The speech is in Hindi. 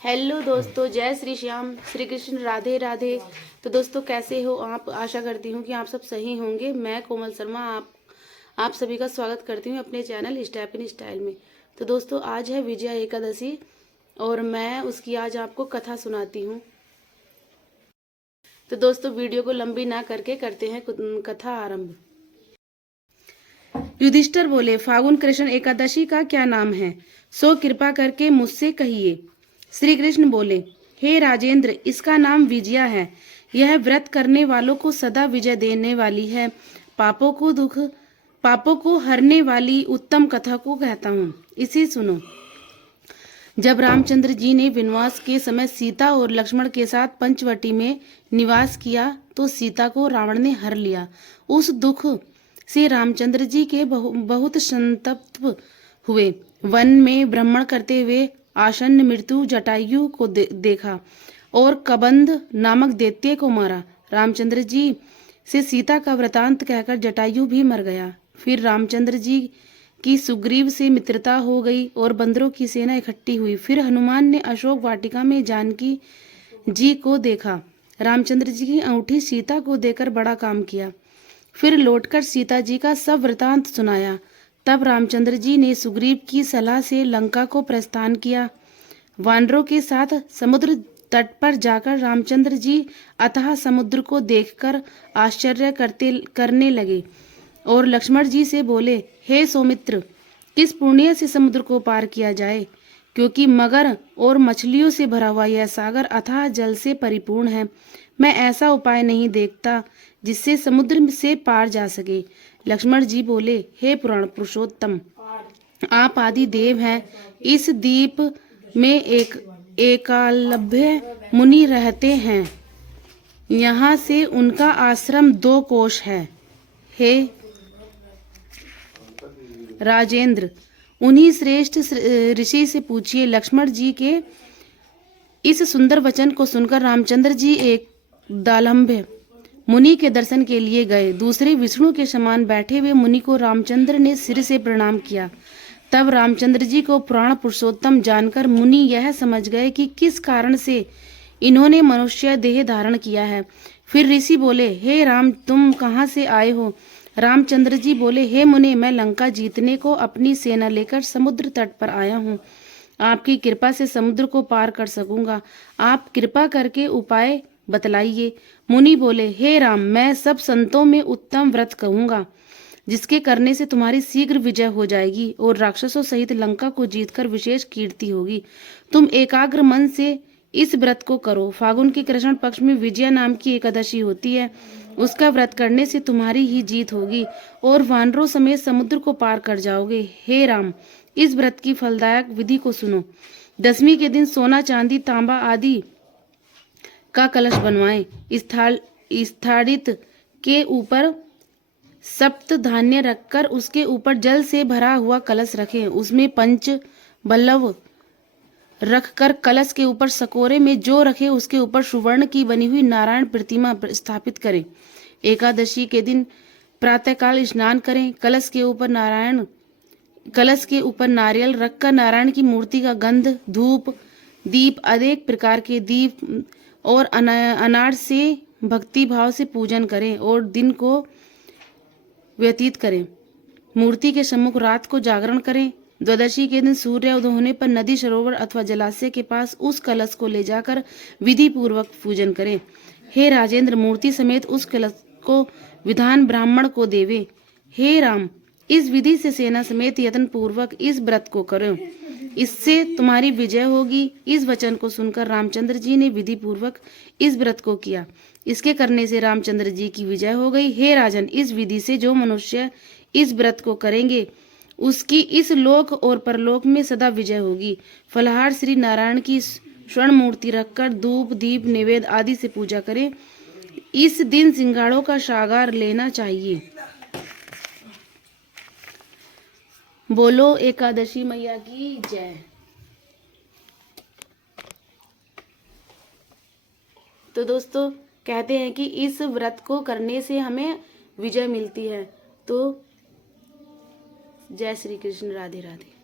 हेलो दोस्तों, जय श्री श्याम, श्री कृष्ण, राधे राधे। तो दोस्तों कैसे हो आप? आशा करती हूँ कि आप सब सही होंगे। मैं कोमल शर्मा आप सभी का स्वागत करती हूँ अपने चैनल स्टेप इन स्टाइल में। तो दोस्तों आज है विजया एकादशी और मैं उसकी आज आपको कथा सुनाती हूँ। तो दोस्तों वीडियो को लंबी ना करके करते हैं कथा आरंभ। युधिष्ठिर बोले, फागुन कृष्ण एकादशी का क्या नाम है? सो कृपा करके मुझसे कहिए। श्री कृष्ण बोले, हे राजेंद्र, इसका नाम विजया है। यह व्रत करने वालों को सदा विजय देने वाली है। पापों को हरने वाली उत्तम कथा को कहता हूँ, इसे सुनो। जब रामचंद्र जी ने वनवास के समय सीता और लक्ष्मण के साथ पंचवटी में निवास किया तो सीता को रावण ने हर लिया। उस दुख से रामचंद्र जी के बहुत संतप्त हुए। वन में भ्रमण करते हुए आसन्न मृत्यु जटायु को देखा और कबंध नामक दैत्य को मारा। रामचंद्र जी से सीता का वृतांत कहकर जटायु भी मर गया। फिर रामचंद्र जी की सुग्रीव से मित्रता हो गई और बंदरों की सेना इकट्ठी हुई। फिर हनुमान ने अशोक वाटिका में जानकी जी को देखा। रामचंद्र जी की अंगूठी सीता को देकर बड़ा काम किया। फिर लौटकर सीता जी का सब वृतांत सुनाया। तब रामचंद्र जी ने सुग्रीव की सलाह से लंका को प्रस्थान किया। वानरों के साथ समुद्र तट पर जाकर रामचंद्र जी अथाह समुद्र को देखकर आश्चर्य करने लगे और लक्ष्मण जी से बोले, हे सौमित्र, किस पुण्य से समुद्र को पार किया जाए? क्योंकि मगर और मछलियों से भरा हुआ यह सागर अथाह जल से परिपूर्ण है। मैं ऐसा उपाय नहीं देखता जिससे समुद्र से पार जा सके। लक्ष्मण जी बोले, हे पुराण पुरुषोत्तम, आप आदि देव हैं। इस द्वीप में एकलव्य मुनि रहते हैं। यहाँ से उनका आश्रम 2 कोश है। हे राजेंद्र, उन्हीं श्रेष्ठ ऋषि से पूछिए। लक्ष्मण जी के इस सुंदर वचन को सुनकर रामचंद्र जी एक दालंभ मुनि के दर्शन के लिए गए। दूसरे विष्णु के समान बैठे हुए मुनि को रामचंद्र ने सिर से प्रणाम किया। तब रामचंद्र जी को पुराण पुरुषोत्तम जानकर मुनि यह समझ गए कि किस कारण से इन्होंने मनुष्य देह धारण किया है। फिर ऋषि बोले, हे राम, तुम कहाँ से आए हो? रामचंद्र जी बोले, हे मुनि, मैं लंका जीतने को अपनी सेना लेकर समुद्र तट पर आया हूँ। आपकी कृपा से समुद्र को पार कर सकूंगा। आप कृपा करके उपाय बतलाइए। मुनि बोले, हे राम, मैं सब संतों में उत्तम व्रत कहूंगा जिसके करने से तुम्हारी शीघ्र विजय हो जाएगी और राक्षसों सहित लंका को जीतकर विशेष कीर्ति होगी। तुम एकाग्र मन से इस व्रत को करो। फागुन के कृष्ण पक्ष में विजया नाम की एकादशी होती है। उसका व्रत करने से तुम्हारी ही जीत होगी और वानरों समेत समुद्र को पार कर जाओगे। हे राम, इस व्रत की फलदायक विधि को सुनो। 10वीं के दिन सोना, चांदी, तांबा आदि का कलश बनवाएं। स्थाड़ित के ऊपर सप्त धान्य रखकर उसके ऊपर जल से भरा हुआ कलश रखें। उसमें पंच बल्लव रखकर कलश के ऊपर सकोरे में जो रखे उसके ऊपर सुवर्ण की बनी हुई नारायण प्रतिमा स्थापित करें। एकादशी के दिन प्रातःकाल स्नान करें। कलश के ऊपर नारियल रखकर नारायण की मूर्ति का गंध, धूप, दीप, अनेक प्रकार के दीप और अनार से भक्ति भाव से पूजन करें और दिन को व्यतीत करें। मूर्ति के सम्मुख रात को जागरण करें। द्वादशी के दिन सूर्य उदय होने पर नदी, सरोवर अथवा जलाशय के पास उस कलश को ले जाकर विधि पूर्वक पूजन करें। हे राजेंद्र, मूर्ति समेत उस कलश को विधान ब्राह्मण को देवे। हे राम, इस विधि से सेना समेत यत्न पूर्वक इस व्रत को करो, इससे तुम्हारी विजय होगी। इस वचन को सुनकर रामचंद्र जी ने विधि पूर्वक इस व्रत को किया। इसके करने से रामचंद्र जी की विजय हो गई। हे राजन, इस विधि से जो मनुष्य इस व्रत को करेंगे उसकी इस लोक और परलोक में सदा विजय होगी। फलाहार श्री नारायण की स्वर्ण मूर्ति रखकर धूप, दीप, नैवेद्य आदि से पूजा करें। इस दिन सिंगाड़ों का सागार लेना चाहिए। बोलो एकादशी मैया की जय। तो दोस्तों कहते हैं कि इस व्रत को करने से हमें विजय मिलती है। तो जय श्री कृष्ण, राधे राधे।